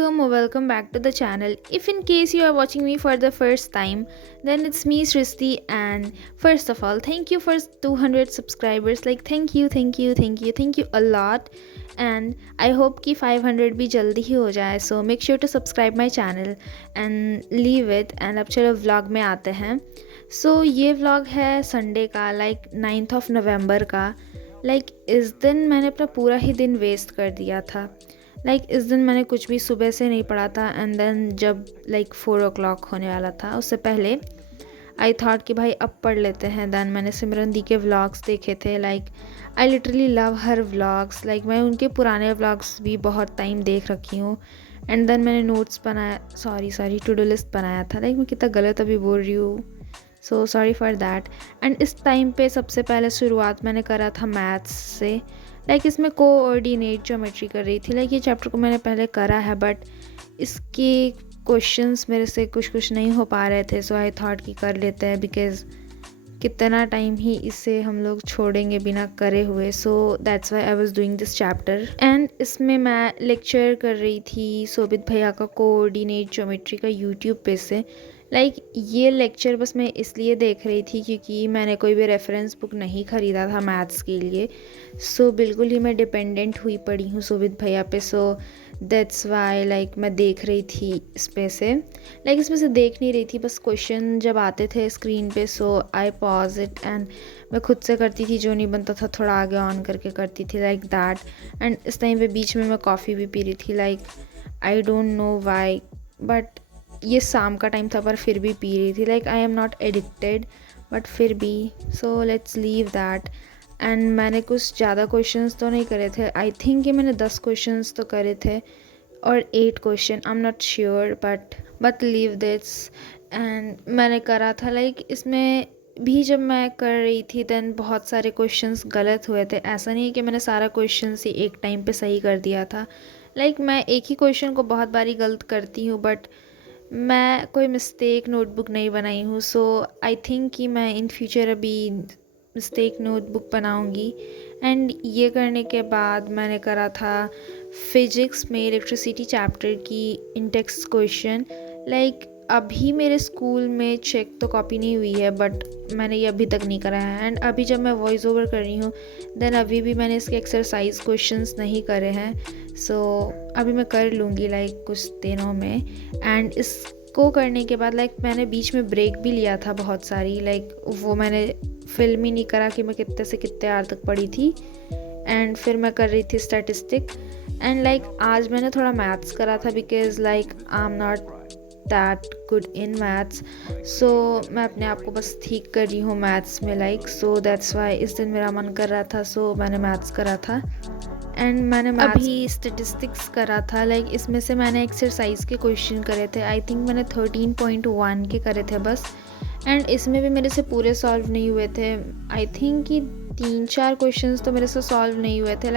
welcome or welcome back to the channel. If in case you are watching me for the first time, then it's me Srishti, and first of all, thank you for 200 subscribers. Like thank you a lot, and I hope कि 500 भी जल्दी ही हो जाए. So make sure to subscribe my channel and leave it. And अब चलो vlog में आते हैं. So ये vlog है संडे का, like 9th of November का. like इस दिन मैंने अपना पूरा ही दिन वेस्ट कर दिया था. इस दिन मैंने कुछ भी सुबह से नहीं पढ़ा था. एंड देन जब 4 o'clock होने वाला था, उससे पहले आई थॉट कि भाई अब पढ़ लेते हैं. देन मैंने सिमरन दी के व्लॉग्स देखे थे. I literally love her vlogs. मैं उनके पुराने व्लॉग्स भी बहुत टाइम देख रखी हूँ. एंड देन मैंने नोट्स बनाया, सॉरी टू डू लिस्ट बनाया था. मैं कितना गलत अभी बोल रही हूँ, सो सॉरी फॉर दैट. एंड इस टाइम पे सबसे पहले शुरुआत मैंने करा था मैथ्स से. इसमें कोऑर्डिनेट ज्योमेट्री कर रही थी. ये चैप्टर को मैंने पहले करा है, बट इसके क्वेश्चंस मेरे से कुछ नहीं हो पा रहे थे. सो आई थॉट कि कर लेते हैं, बिकॉज कितना टाइम ही इसे हम लोग छोड़ेंगे बिना करे हुए. So that's why I was doing this chapter. And इसमें मैं लेक्चर कर रही थी शोभित भैया का कोऑर्डिनेट ज्योमेट्री का यूट्यूब पे से. ये लेक्चर बस मैं इसलिए देख रही थी क्योंकि मैंने कोई भी रेफरेंस बुक नहीं ख़रीदा था मैथ्स के लिए. सो बिल्कुल ही मैं डिपेंडेंट हुई पड़ी हूँ शोभित भैया पे. सो दैट्स वाई मैं देख रही थी इस पे से. इसमें से देख नहीं रही थी, बस क्वेश्चन जब आते थे स्क्रीन पे, सो आई पॉज इट एंड मैं खुद से करती थी. जो नहीं बनता था थोड़ा आगे ऑन करके करती थी, लाइक दैट. एंड इस टाइम पे बीच में मैं कॉफ़ी भी पी रही थी. I don't know why, but ये शाम का टाइम था पर फिर भी पी रही थी. आई एम नॉट एडिक्टेड, बट फिर भी. So let's leave that. And मैंने कुछ ज़्यादा क्वेश्चंस तो नहीं करे थे. आई थिंक कि मैंने 10 क्वेश्चंस तो करे थे और 8 question, I am not sure, but leave this. And मैंने करा था. इसमें भी जब मैं कर रही थी देन बहुत सारे क्वेश्चंस गलत हुए थे. ऐसा नहीं है कि मैंने सारा क्वेश्चंस ही एक टाइम पे सही कर दिया था. मैं एक ही क्वेश्चन को बहुत बारी गलत करती हूँ, बट मैं कोई मिस्टेक नोटबुक नहीं बनाई हूँ. सो आई थिंक कि मैं इन फ्यूचर अभी मिस्टेक नोटबुक बनाऊँगी. एंड ये करने के बाद मैंने करा था फिजिक्स में इलेक्ट्रिसिटी चैप्टर की इंटेक्स क्वेश्चन. अभी मेरे स्कूल में चेक तो कॉपी नहीं हुई है, बट मैंने ये अभी तक नहीं करा है. एंड अभी जब मैं वॉइस ओवर कर रही हूँ देन अभी भी मैंने इसके एक्सरसाइज क्वेश्चंस नहीं करे हैं. सो अभी मैं कर लूँगी कुछ दिनों में. एंड इसको करने के बाद मैंने बीच में ब्रेक भी लिया था बहुत सारी. वो मैंने फिल्म ही नहीं करा कि मैं कितने से कितने आर तक पढ़ी थी. एंड फिर मैं कर रही थी स्टैटिस्टिक. एंड आज मैंने थोड़ा मैथ्स करा था, because I am not that good in maths. So मैं अपने आप को बस ठीक कर रही हूँ मैथ्स में. सो दैट्स वाई इस दिन मेरा मन कर रहा था, सो मैंने मैथ्स करा था. एंड मैंने अभी स्टेटिस्टिक्स करा था. इसमें से मैंने एक्सरसाइज के क्वेश्चन करे थे. आई थिंक मैंने 13.1 के करे थे बस. एंड इसमें भी मेरे से पूरे सॉल्व नहीं हुए थे. आई थिंक कि 3-4 क्वेश्चंस तो मेरे से सॉल्व नहीं हुए थे.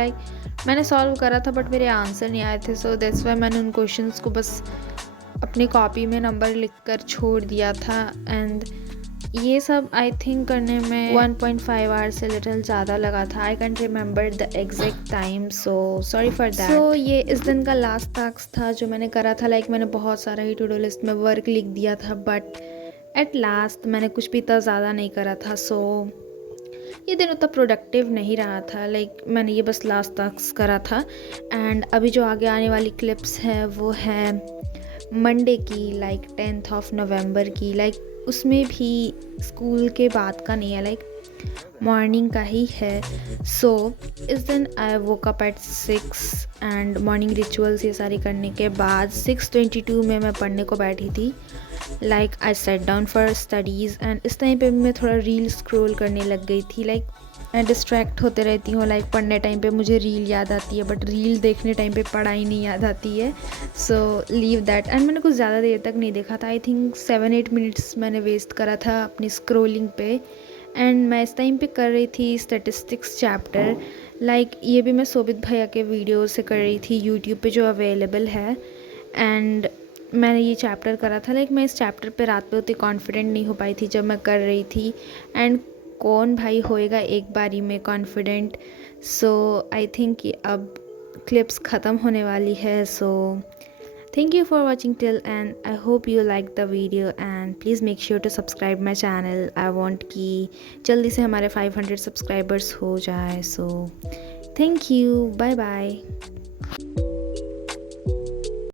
मैंने सॉल्व करा था बट मेरे आंसर नहीं आए थे. सो दैट्स वाई मैंने उन क्वेश्चंस को बस अपनी कॉपी में नंबर लिखकर छोड़ दिया था. एंड ये सब आई थिंक करने में 1.5 आवर्स से लिटल ज़्यादा लगा था. I can't remember the exact time, so sorry for that. So ये इस दिन का लास्ट टास्क था जो मैंने करा था. मैंने बहुत सारा ही टू डू लिस्ट में वर्क लिख दिया था, बट एट लास्ट मैंने कुछ भी इतना ज़्यादा नहीं करा था. सो ये दिन उतना प्रोडक्टिव नहीं रहा था. मैंने ये बस लास्ट टास्क करा था. एंड अभी जो आगे आने वाली क्लिप्स हैं वो है मंडे की, 10th of November की. उसमें भी स्कूल के बाद का नहीं है, मॉर्निंग का ही है. सो इस दिन I woke up at 6 and morning rituals ये सारी करने के बाद 6:22 में मैं पढ़ने को बैठी थी. I sat down for studies. And इस टाइम पे मैं थोड़ा रील स्क्रॉल करने लग गई थी. मैं डिस्ट्रैक्ट होते रहती हूँ. पढ़ने टाइम पे मुझे रील याद आती है, बट रील देखने टाइम पे पढ़ाई नहीं याद आती है. So leave that. एंड मैंने कुछ ज़्यादा देर तक नहीं देखा था. आई थिंक 7-8 मिनट्स मैंने वेस्ट करा था अपनी स्क्रोलिंग पे. एंड मैं इस टाइम पे कर रही थी स्टैटिस्टिक्स चैप्टर. ये भी मैं शोभित भैया के वीडियो से कर रही थी यूट्यूब पे जो अवेलेबल है. एंड मैंने ये चैप्टर करा था. मैं इस चैप्टर पे रात पे उतनी कॉन्फिडेंट नहीं हो पाई थी जब मैं कर रही थी. एंड कौन भाई होएगा एक बारी में कॉन्फिडेंट. सो आई थिंक कि अब क्लिप्स ख़त्म होने वाली है. सो Thank you for watching till end. I hope you liked the video and please make sure to subscribe my channel. I want कि जल्दी से हमारे 500 subscribers हो जाए. So thank you. Bye bye.